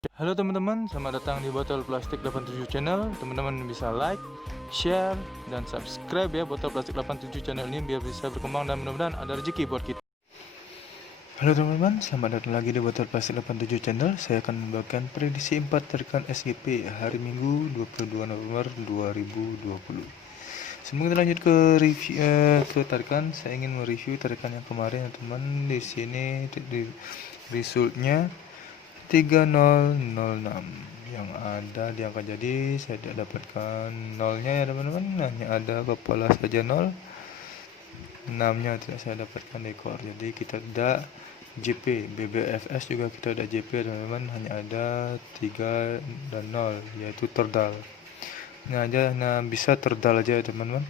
Halo teman-teman, selamat datang di Botol Plastik 87 Channel. Teman-teman bisa like, share, dan subscribe ya Botol Plastik 87 Channel ini biar bisa berkembang dan mudah-mudahan ada rezeki buat kita. Halo teman-teman, selamat datang lagi di Botol Plastik 87 Channel. Saya akan membagikan prediksi 4 tarikan SGP hari Minggu 22 November 2020. Sebelum kita lanjut ke review ke tarikan, saya ingin mereview tarikan yang kemarin ya teman. Di sini di resultnya 3006 yang ada di angka jadi saya tidak dapatkan nolnya ya teman-teman, hanya ada kepala saja nol, 6 nya tidak saya dapatkan ekor, jadi kita tidak JP. BBFS juga kita tidak JP teman-teman, hanya ada 3 dan 0 yaitu terdal. Nah aja, nah bisa terdal aja ya teman-teman.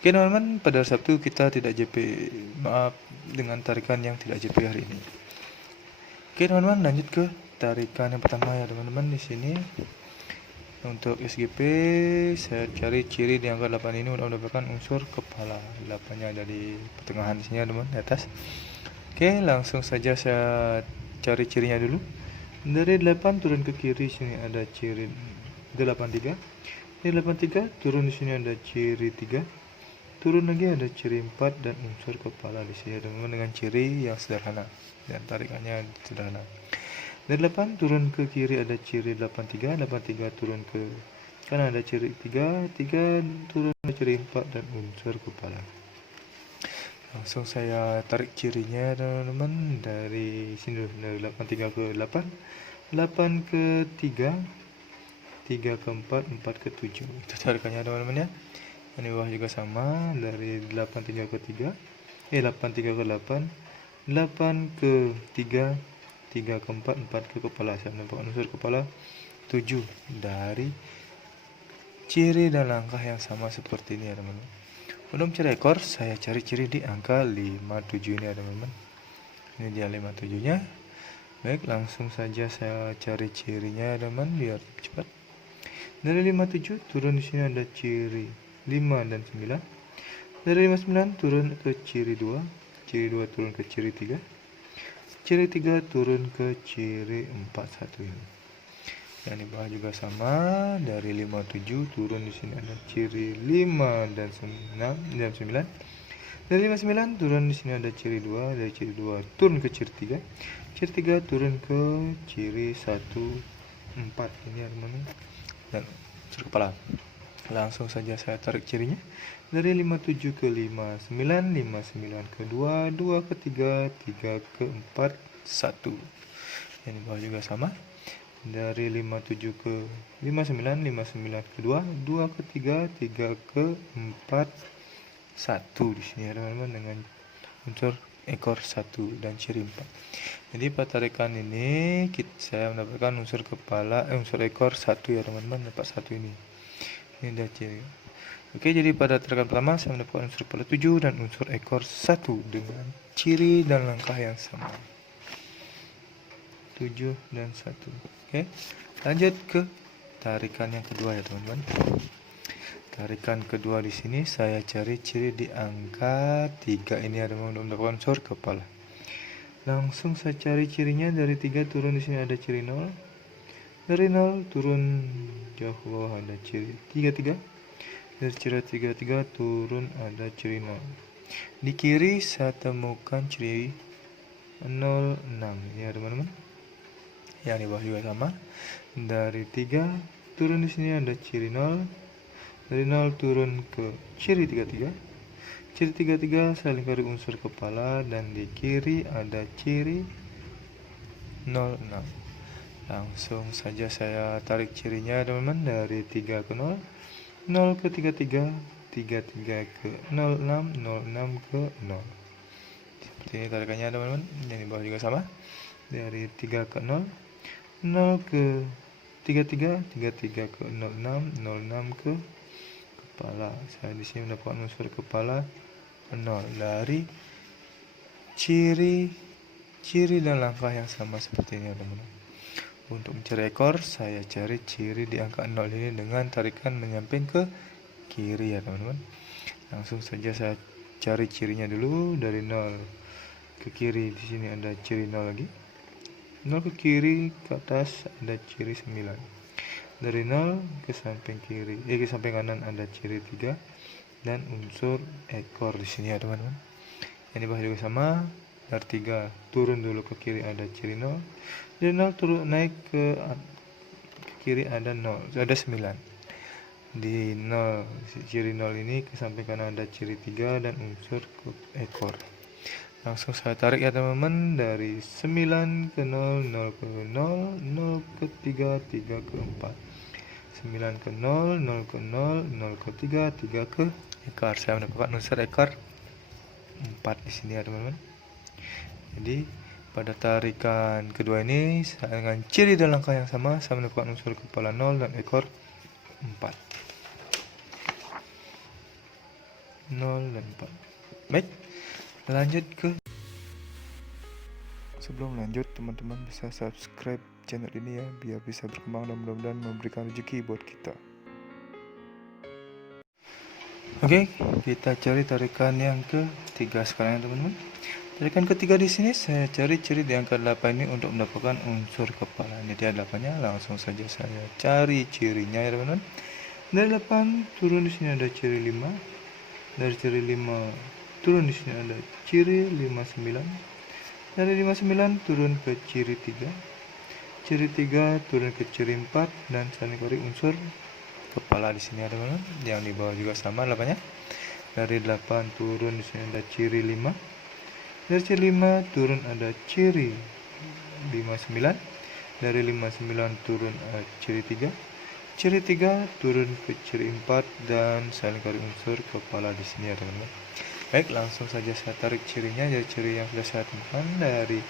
Oke teman-teman, pada Sabtu kita tidak JP, maaf dengan tarikan yang tidak JP hari ini. Oke teman-teman, lanjut ke tarikan yang pertama ya teman-teman. Di sini untuk SGP saya cari ciri di angka 8 ini untuk mendapatkan unsur kepala. 8-nya ada di pertengahan di sini ya teman, di atas. Oke, langsung saja saya cari cirinya dulu. Dari 8 turun ke kiri sini ada ciri 83. Dari 83 turun di sini ada ciri 3. Turun lagi ada ciri 4 dan unsur kepala di sini teman-teman dengan ciri yang sederhana dan tarikannya sederhana. Dari 8 turun ke kiri ada ciri 83, 83 turun ke kanan ada ciri 3, 3 turun ke ciri 4 dan unsur kepala. Langsung saya tarik cirinya teman-teman, dari sini dulu, dari 83 ke 8, 8 ke 3, 3 ke 4, 4 ke 7. Itu tarikannya teman-teman ya. Ini bawah juga sama, dari 83 ke 3, 83 ke 8, 8 ke 3, 3 ke 4, 4 ke kepala. Saya menempatkan unsur kepala 7 dari ciri dan langkah yang sama seperti ini ya teman-teman. Untuk mencari ekor, saya cari ciri di angka 57 ini ya teman-teman. Ini dia 57 nya. Baik, langsung saja saya cari cirinya ya teman, biar cepat. Dari 57 turun di sini ada ciri 5 dan 9. Dari 59 turun ke ciri 2, ciri 2 turun ke ciri 3, ciri 3 turun ke ciri 41 ini. Yang di bawah juga sama, dari 57 turun di sini ada ciri 5 dan 9. Dari 59 turun di sini ada ciri 2, dari ciri 2 turun ke ciri 3, ciri 3 turun ke ciri 1, 4 ini ya teman-teman, dan unsur kepala. Langsung saja saya tarik cirinya. Dari 57 ke 59, 59 ke 2, 2 ke 3, 3 ke 4, 1. Yang di bawah juga sama. Dari 57 ke 59, 59 ke 2, 2 ke 3, 3 ke 4, 1 di sini ya teman-teman, dengan unsur ekor 1 dan ciri 4. Jadi pada tarikan ini saya mendapatkan unsur kepala, unsur ekor 1 ya teman-teman, dapat 1 ini. Ini dia ciri. Oke, jadi pada tarikan pertama saya mendapatkan unsur kepala 7 dan unsur ekor 1 dengan ciri dan langkah yang sama. 7 dan 1. Oke, lanjut ke tarikan yang kedua ya teman-teman. Tarikan kedua di sini saya cari ciri di angka 3 ini ya teman-teman, untuk mendapatkan unsur kepala. Langsung saya cari cirinya. Dari 3 turun di sini ada ciri 0. Dari 0 turun jauh ke bawah ada ciri 33. Dari ciri 33 turun ada ciri 0. Di kiri saya temukan ciri 06 ya teman-teman. Yang di bawah juga sama. Dari 3 turun di sini ada ciri 0. Dari 0 turun ke ciri 33. Ciri 33 saya lingkari unsur kepala, dan di kiri ada ciri 06. Langsung saja saya tarik cirinya teman-teman, dari 3 ke 0, 0 ke 33, 33 ke 06, 06 ke 0. Seperti ini tarikannya teman-teman. Yang di bawah juga sama. Dari 3 ke 0, 0 ke 33, 33 ke 06, 06 ke kepala. Saya di sini mendapatkan unsur kepala 0 dari ciri dan langkah yang sama seperti ini teman-teman. Untuk mencari ekor, saya cari ciri di angka 0 ini dengan tarikan menyamping ke kiri ya teman-teman. Langsung saja saya cari cirinya dulu. Dari 0 ke kiri di sini ada ciri 0 lagi. 0 ke kiri ke atas ada ciri 9. Dari 0 ke samping kiri, ke samping kanan ada ciri 3 dan unsur ekor di sini ya teman-teman. Ini bahas juga sama. Dari 3 turun dulu ke kiri ada ciri 0. Dari 0 turun naik ke kiri ada 0, ada 9. Di 0 ciri 0 ini ke samping kanan ada ciri 3 dan unsur ekor. Langsung saya tarik ya teman-teman, dari 9 ke 0, 0 ke 0, 0 ke 3, 3 ke 4. 9 ke 0, 0 ke 0, 0 ke 3, 3 ke ekor. Saya mendapatkan unsur ekor 4 di sini ya teman-teman. Jadi pada tarikan kedua ini dengan ciri dan langkah yang sama, saya mendapatkan unsur kepala 0 dan ekor 4. 0 dan 4. Baik, lanjut ke. Sebelum lanjut, teman-teman bisa subscribe channel ini ya, biar bisa berkembang dan mudah-mudahan memberikan rezeki buat kita. Oke, kita cari tarikan yang ketiga sekarang ya teman-teman. Tarikan ketiga di sini saya cari ciri di angka 8 ini untuk mendapatkan unsur kepala. Ini dia 8-nya, langsung saja saya cari cirinya ya teman-teman. Dari 8 turun di sini ada ciri 5. Dari ciri 5 turun di sini ada ciri 59. Dari 59 turun ke ciri 3. Ciri 3 turun ke ciri 4 dan saling kori unsur kepala di sini ada teman-teman. Yang di bawah juga sama 8-nya. Dari 8 turun di sini ada ciri 5. Dari ciri 5 turun ada ciri 59. Dari 59 turun ciri 3. Ciri 3 turun ke ciri 4 dan saling kori unsur kepala di sini ya teman-teman. Baik, langsung saja saya tarik cirinya. Jadi ciri yang sudah saya temukan dari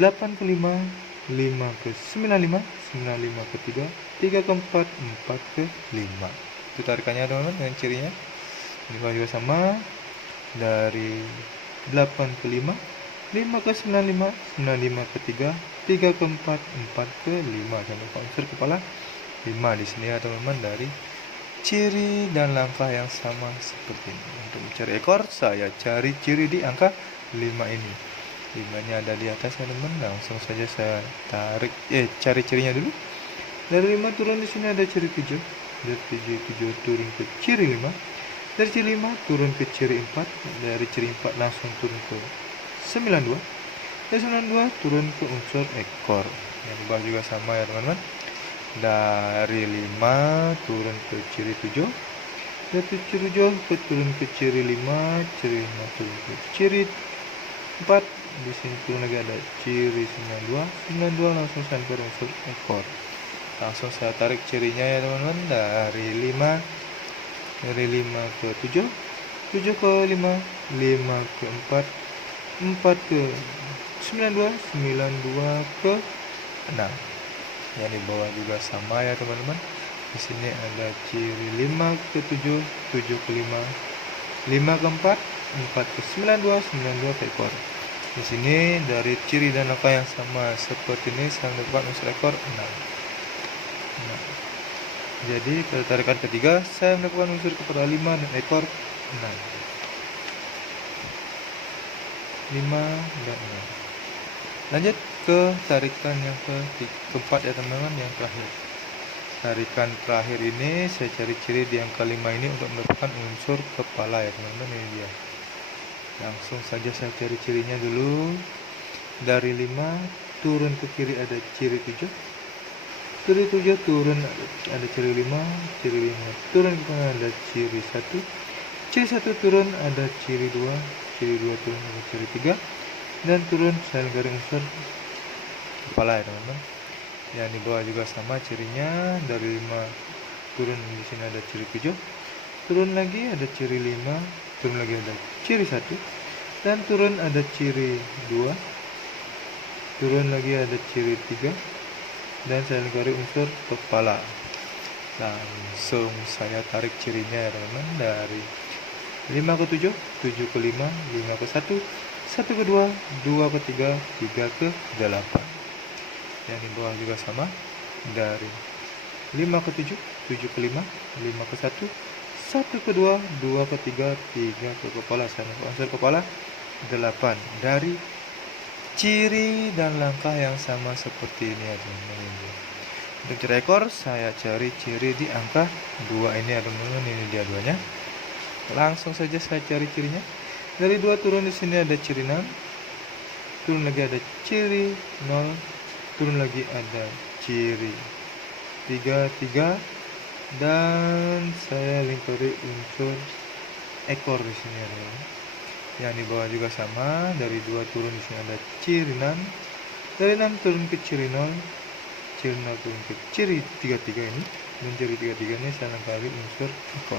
8 ke 5, 5 ke 95, 95 ke 3, 3 ke 4, 4 ke 5. Itu tarikannya teman-teman dengan cirinya. Ini juga sama. Dari 8 ke 5, 5 ke 95, 95 ke 3, 3 ke 4, 4 ke 5. Sampai unsur kepala 5 di sini ya teman-teman, dari ciri dan langkah yang sama seperti ini. Untuk mencari ekor, saya cari ciri di angka 5 ini. 5-nya ada di atas ya teman-teman. Langsung saja saya tarik cari cirinya dulu. Dari 5 turun di sini ada ciri 7. Dari 7 turun ke ciri 5. Dari ciri 5 turun ke ciri 4. Dari ciri 4 langsung turun ke 92. Dari 92 turun ke unsur ekor. Yang bawah juga sama ya teman-teman. Dari 5 turun ke ciri 7. Dari ciri 7 turun ke ciri 5. Ciri 5 turun ke ciri 4. Di sini turun lagi ada ciri 92. 92 langsung sampai unsur ekor. Langsung saya tarik cirinya ya teman-teman. Dari 5 ke 7, 7 ke 5, 5 ke 4, 4 ke 92, 92 ke 6. Yang di bawah juga sama ya teman-teman. Di sini ada ciri 5 ke 7, 7 ke 5, 5 ke 4, 4 ke 92, 92 ke ekor. Di sini dari ciri dan langkah yang sama seperti ini saya mendapatkan unsur ekor 6. Nah, jadi pada tarikan ketiga saya mendapatkan unsur kepala 5 dan ekor 6. 5 dan 6. Lanjut ke tarikan yang keempat ya teman-teman, yang terakhir. Tarikan terakhir ini saya cari ciri di angka 5 ini untuk mendapatkan unsur kepala ya teman-teman. Ini dia. Langsung saja saya cari cirinya dulu. Dari 5 turun ke kiri ada ciri 7. Ciri 7 turun ada ciri 5. Ciri 5 turun ke kanan ada ciri 1. Ciri 1 turun ada ciri 2. Ciri 2 turun ada ciri 3. Dan turun saling garing unsur kepala ya teman-teman. Yang di bawah juga sama cirinya. Dari 5 turun di sini ada ciri 7. Turun lagi ada ciri 5. Turun lagi ada ciri 1. Dan turun ada ciri 2. Turun lagi ada ciri 3. Dan saya lingkari unsur kepala. Langsung saya tarik cirinya ya teman-teman. Dari 5 ke 7, 7 ke 5, 5 ke 1, 1 ke 2, 2 ke 3, 3 ke 8. Yang di bawah juga sama. Dari 5 ke 7, 7 ke 5, 5 ke 1, 1 ke 2, 2 ke 3, 3 ke kepala. Saya unsur kepala 8. Dari ciri dan langkah yang sama seperti ini ya teman-teman. Untuk ciri ekor saya cari ciri di angka 2 ini ya teman-teman, ini dia duanya. Langsung saja saya cari cirinya. Dari 2 turun di sini ada ciri 6, turun lagi ada ciri 0, turun lagi ada ciri 3, dan saya lingkari unsur ekor di sini ya teman-teman. Yang di bawah juga sama, dari 2 turun di sini ada ciri 6, dari 6 turun ke ciri 0, ciri 0 turun ke ciri 33 ini, dan ciri 33 ini saya lengkapi unsur ekor.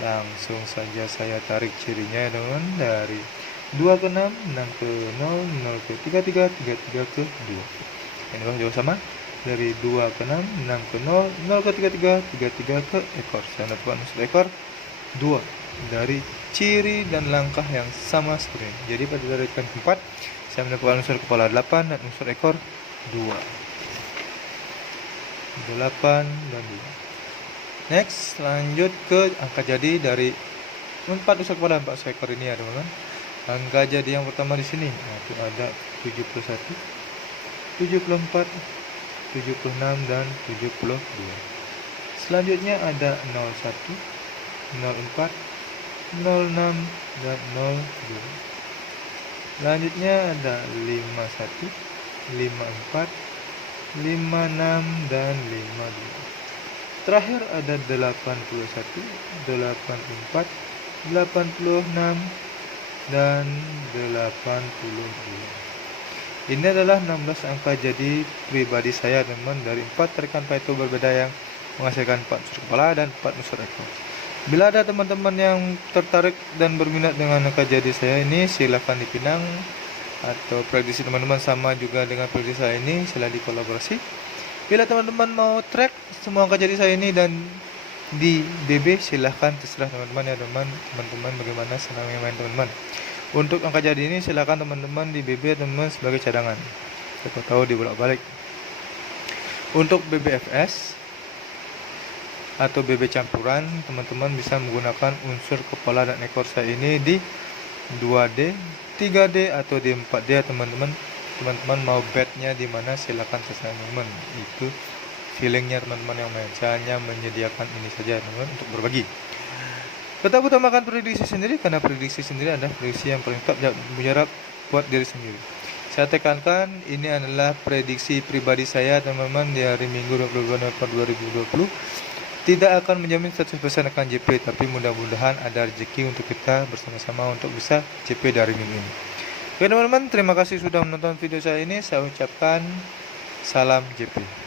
Langsung saja saya tarik cirinya ya teman-teman, dari 2 ke 6, 6 ke 0, 0 ke 33, 33 ke 2. Ini bawah juga sama, dari 2 ke 6, 6 ke 0, 0 ke 33, 33 ke ekor. Saya lakukan unsur ekor 2 dari ciri dan langkah yang sama seperti ini. Jadi pada tarikan 4 saya melakukan unsur kepala 8 dan unsur ekor 2, 8 dan 2. Next, lanjut ke angka jadi dari 4 unsur kepala 4 unsur ekor ini ya teman-teman. Angka jadi yang pertama di sini, itu ada 71, 74, 76 dan 72. Selanjutnya ada 01, 04, 06 dan 02. Selanjutnya ada 51, 54, 56 dan 52. Terakhir ada 81, 84, 86 dan 82. Ini adalah 16 angka jadi pribadi saya teman-teman, dari 4 tarikan Pareto berbeda yang menghasilkan 4 unsur kepala dan 4 unsur ekor. Bila ada teman-teman yang tertarik dan berminat dengan angka jadi saya ini, silahkan dipinang, atau prediksi teman-teman sama juga dengan prediksi saya ini, silahkan dikolaborasi. Bila teman-teman mau track semua angka jadi saya ini dan di BB, silahkan terserah teman-teman ya teman-teman bagaimana senangnya main teman-teman. Untuk angka jadi ini silahkan teman-teman di BB teman-teman sebagai cadangan, siapa tahu dibolak-balik. Untuk BBFS atau BB campuran, teman-teman bisa menggunakan unsur kepala dan ekor saya ini di 2D, 3D atau di 4D ya teman-teman. Teman-teman mau bednya di mana silahkan terserah teman-teman. Itu feelingnya teman-teman yang main. Saya hanya menyediakan ini saja teman-teman untuk berbagi. Tetap utamakan prediksi sendiri, karena prediksi sendiri adalah prediksi yang paling top jarak buat diri sendiri. Saya tekankan ini adalah prediksi pribadi saya teman-teman di hari Minggu 22 November 2020. Tidak akan menjamin 100% akan JP, tapi mudah-mudahan ada rezeki untuk kita bersama-sama untuk bisa JP dari minggu ini. Oke teman-teman, terima kasih sudah menonton video saya ini. Saya ucapkan salam JP.